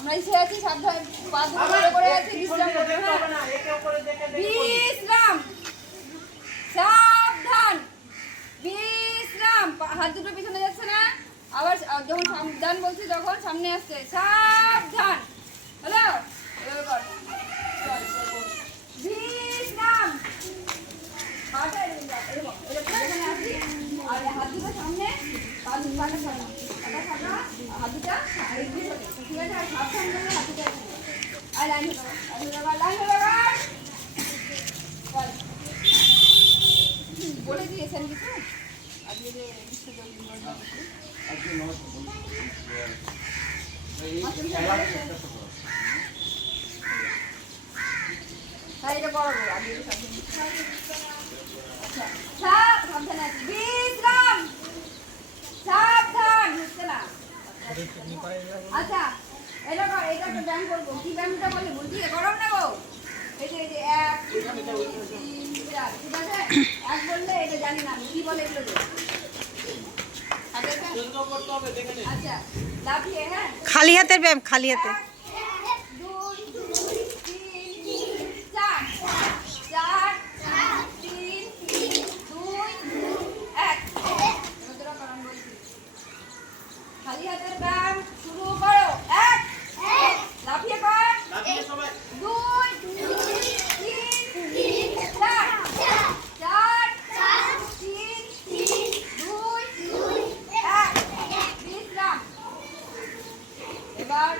আমরা এসে আছি সাবধান পা দুটো করে আছি বিশ্রাম করতে হবে না একে উপরে দেখে বিশ্রাম সাবধান বিশ্রাম হাত দুটো পিছনে যাচ্ছে না আবার যখন সাবধান বলছি তখন সামনে আসছে সাবধান হ্যালো এভাবে কর বিশ্রাম হাতে এরকম এখানে আসি আর হাত দুটো সামনে পা দুটো সামনে হাত দুটো ঠিক আছে আর সাবধান করে হাত দুটো আর লাইন বলে দিয়েছেন কিছু আজকে যে হ্যাঁ এটা বড় আগে আচ্ছা সাবধান আছি বিশ্রাম সাবধান হচ্ছে না আচ্ছা এটা একটা ব্যায়াম করবো কি ব্যায়ামটা বলে বলছি গরম না গো এই যে 1 2 3 4 ঠিক আছে এক বললে এটা জানি না কি বলে এগুলো আচ্ছা লাফিয়ে হ্যাঁ খালি হাতের ব্যায়াম খালি হাতে খালি হাতের ব্যায়াম শুরু করো 1 লাফিয়ে কর লাফিয়ে সবাই 2 3 4 3 2 1 বিশ্রাম এবার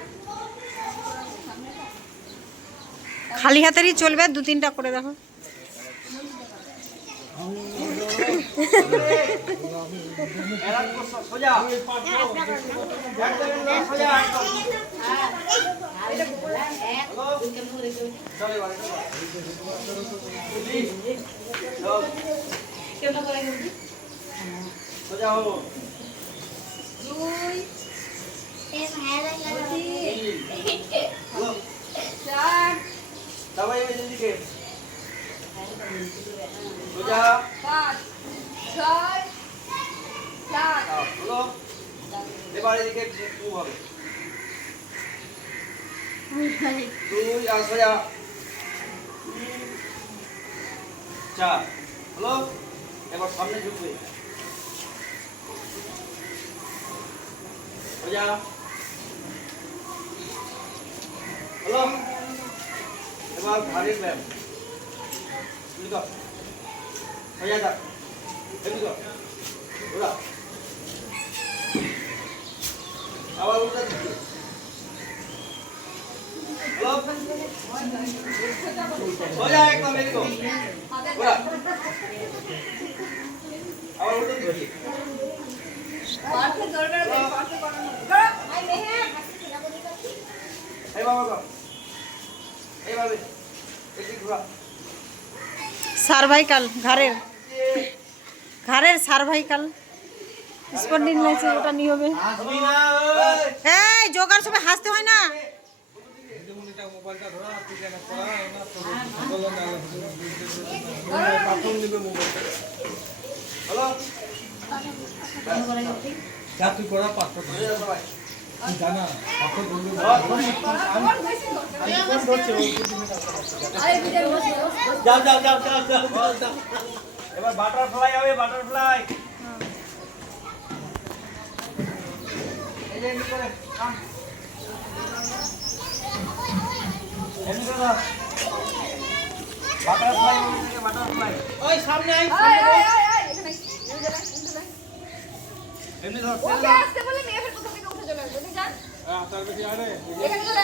খালি হাতেরই চলবে 2-3টা করে দেখো এবারে দিকে মুভ হবে 2 আর সোজা 4 হলো এবার সামনে ঝুঁকবে সোজা হলো এবার ঘাড়ের ব্যায়াম লিখো সোজা থাক এদিকে ওরা আবার উল্টা দিকে হ্যালো সোজা একদম এদিকে ওরা আবার উল্টা দিকে পারফে দরকার আছে পারফে করানো ভাই মেহে এই বাবা এইভাবে এদিকে ঘোরা সার্ভাইকাল ঘাড়ের সার্ভাইকাল স্পন্ডিলাইটিস ওটা নিয়ে হবে এই যোগার সময় হাসতে হয় না হ্যালো চাকরি করা পাত্র জানা যাও এবার বাটারফ্লাই হবে বাটারফ্লাই এই যে এমনি করে কাম এমনি করে বাটারফ্লাই বাটারফ্লাই ওই সামনে আই এখানে এমনি ধর ওকে আসতে বলে মেয়ে ফের কোথা থেকে উঠে চলে আসবে তুই জান তার বেশি আরে এখানে চলে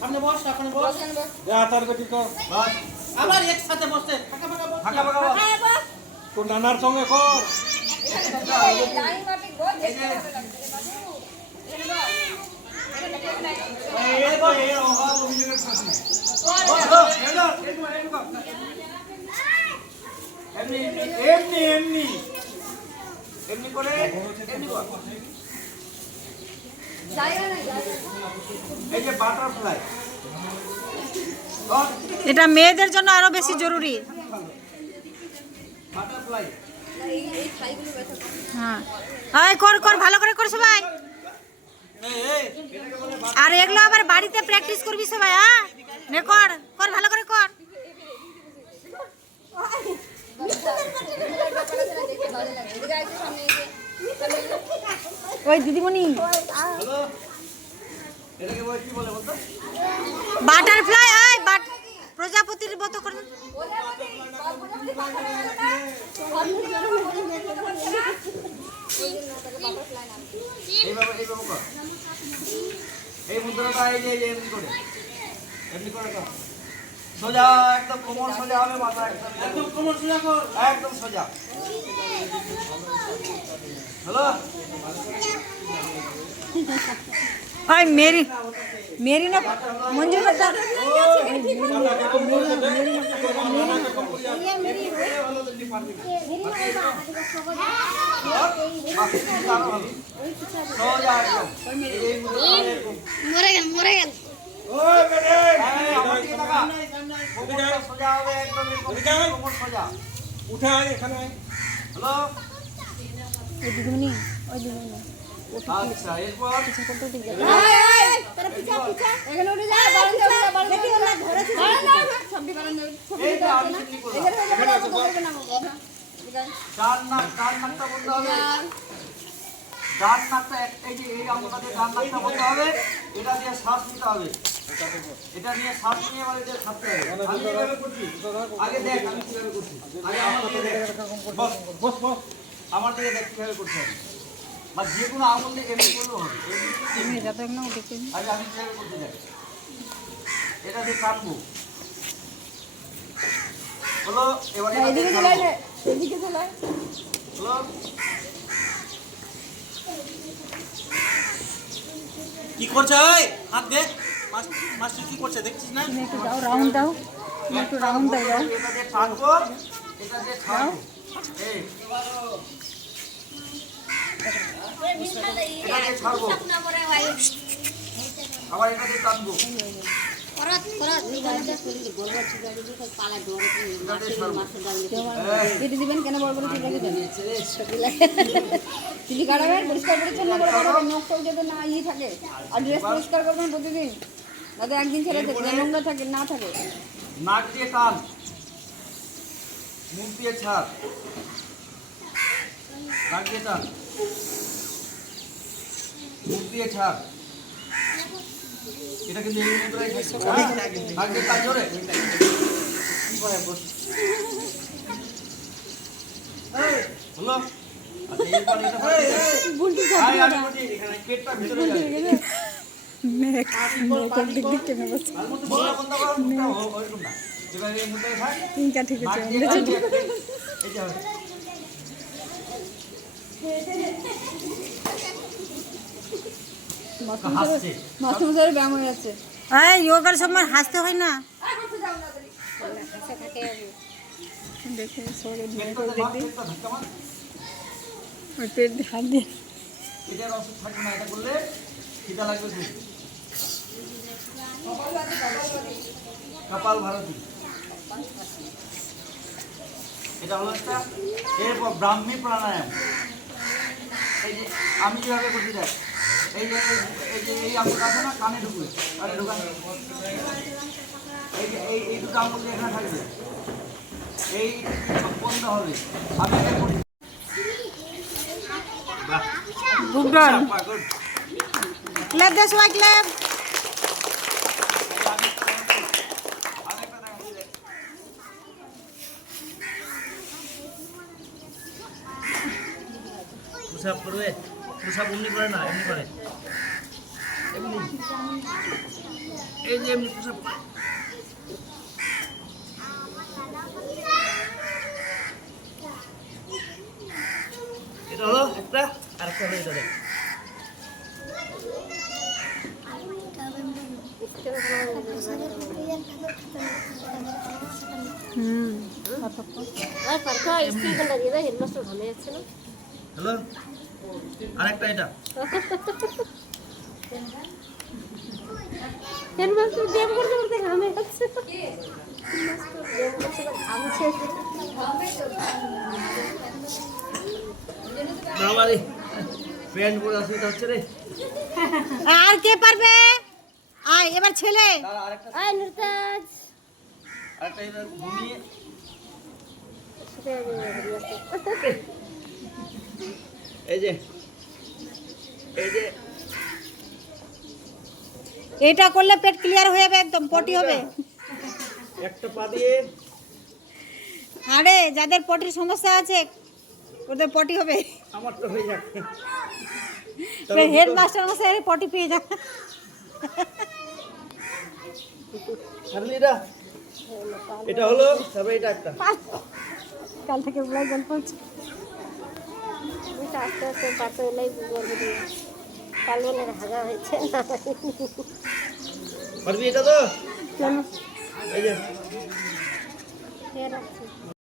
সামনে বস সামনে বস তার বেশি তো বাস আবার একসাথে বসতে ফাঁকা ফাঁকা বস ফাঁকা ফাঁকা বস তো নানার সঙ্গে কর লাইন মাপে গো দেখতে হবে লাগবে বাবু এখানে বল এই অভাব অভিযোগের প্রশ্ন এমনি এমনি এমনি এমনি করে এমনি কর জায়গা নাই এই যে বাটারফ্লাই এটা মেয়েদের জন্য আরো বেশি জরুরি বাটারফ্লাই এই খাইগুলো ব্যথা হ্যাঁ কর ভালো করে কর সবাই আর এগুলো আবার বাড়িতে প্র্যাকটিস করবি সবাই, হ্যাঁ নে কর কর ভালো করে কর। ওই দিদিমণি এটাকে বলে কি বলে বলতো? বাটারফ্লাই, এই প্রজাপতির মতো করে। এইভাবে কর। এই মুদ্রাটা এই যে এমনি করে কর। সোজা একদম কোমর সোজা হবে, মাথা একদম কোমর সোজা কর। একদম সোজা। হ্যালো, ওই মেরি না মঞ্জুর কথা। সোজা একদম। এই মরে গেল ওই বেটে আমার দিকে তাকা। কোমরটা সোজা হবে একদম, কোমর সোজা। উঠে আয়, এখানে আয়। হ্যালো, ওই দিদিমণি, ওই দিদিমণি আচ্ছা এরপর এখানে উঠে যা, বারান্দা উঠে যা, বারান্দা উঠে যা, ধরে ছিল ছবি বারান্দা ছবি এই যে দিতে আমি হবে না। চিনি করলাম। এখানে উঠে বড় কথা বলবে না বাবা। ডান নাকটা বলতে হবে। ডান নাকটা এই যে এই অঙ্গটা দিয়ে ডান নাকটা বলতে হবে। এটা দিয়ে শ্বাস নিতে হবে। এটা নিয়ে শ্বাস নিয়ে এবার এটা ছাড়তে হবে। আমি কিভাবে করছি? আগে দেখ আমি কিভাবে করছি। আগে আমার দিকে দেখ। বস বস বস। আমার দিকে দেখ কিভাবে করছি আমি। বা যে কোনো আঙুল দিয়ে এমনি করলেও হবে। আমি যত না উঠেছি। আগে আমি কিভাবে করতে দেখ। এটা দিয়ে কাটবো। হলো, এবার এটা দিয়ে এদিকে চলে কাটবো। আয়, এদিকে চলে আয়। হলো, কি করছে ওই? হাত দে। মাস্টার কি করছে দেখছিস না? তুমি একটু যাও, রাউন্ড দাও, তুমি একটু রাউন্ড দাও যাও। এটা দিয়ে কাটবো, এটা দিয়ে ছাড়বো। এই এটা দিয়ে ছাড়বো, আবার এটা দিয়ে টানবো। এটা দিয়ে ছাড়বো। কেটে দিবেন কেন বড় বড় চুল রেখে দেন চুলি কাটাবেন, পরিষ্কার পরিচ্ছন্ন করে কাটাবেন, নখ টখ যাতে না থাকে। আর ড্রেস পরিষ্কার করবেন প্রতিদিন, যাতে একদিন ছেড়ে থাকে নোংরা থাকে না থাকে। নাক দিয়ে টান, মুখ দিয়ে ছাড়। নাক দিয়ে টান, মুখ দিয়ে ছাড়। এটা কিন্তু এই মুদ্রায় নাক দিয়ে টান জোরে। হলো, আচ্ছা এরপর এটা আমি বলছি এখানে পেটটা ভিতরে যায়। আর মতো বলা বন্ধ করো, মুখটা ওইরকম না। এবার এই মুদ্রায় থাক। তিনটা ঠিক আছে। নাক দিয়ে টান দিয়ে, এই যে হবে। হাসছে। মাস্টার ব্যায়াম হয়ে যাচ্ছে। এই যোগার সময় হাসতে হয় না। দেখে সরে পেটটা ধর, পেটটা ধাক্কা মার। ওই পেট দিয়ে হাত দিয়ে। এটার ওষুধ থাকবে না, এটা করলে খিদা লাগবে খুব। কপাল ভারতী, এটা হলো একটা। এরপর ব্রাহ্মী প্রাণায়াম। এই যে আমি যেভাবে করছি দেখ, এই আঙুলটা আছে না, কানে ঢুকবে, কানে ঢুকান। এই দুটো আঙুল দিয়ে এখানে থাকবে, এই বন্ধ হবে। আমি এটা করি। গুড ডান। গুড। ক্ল্যাপ দে সবাই, ক্ল্যাপ। পুশ-আপ করবে, পুশ-আপ এমনি করে না, এমনি করে, এমনি, এই যে এমনি পুশ-আপ করে। এটা হলো একটা, আর একটা হলো এটা দেখ। হ্যালো, আরেকটা এটা। বাবারে প্যান্ট পরে অসুবিধা হচ্ছে রে। আর কে পারবে? আয় এবার ছেলে। তার আরেকটা আয় নুরতাজ। আরেকটা এবার ঘুমিয়ে এই যে এটা করলে পেট ক্লিয়ার হয়ে যাবে, একদম পটি হবে। একটা পা দিয়ে আরে যাদের পটির সমস্যা আছে ওদের পটি হবে। আমার তো হয়ে যাক। হেডমাস্টার মশাই পটি পেয়ে যা। এটা হলো, তবে এটা একটা কাল থেকে বলাই গল্প হচ্ছে। আস্তে আস্তে পাতো এলাই গর্ব দিয়ে কালনের হাগা হয়েছে না পারবি এটা তো? চলো এই যে ফের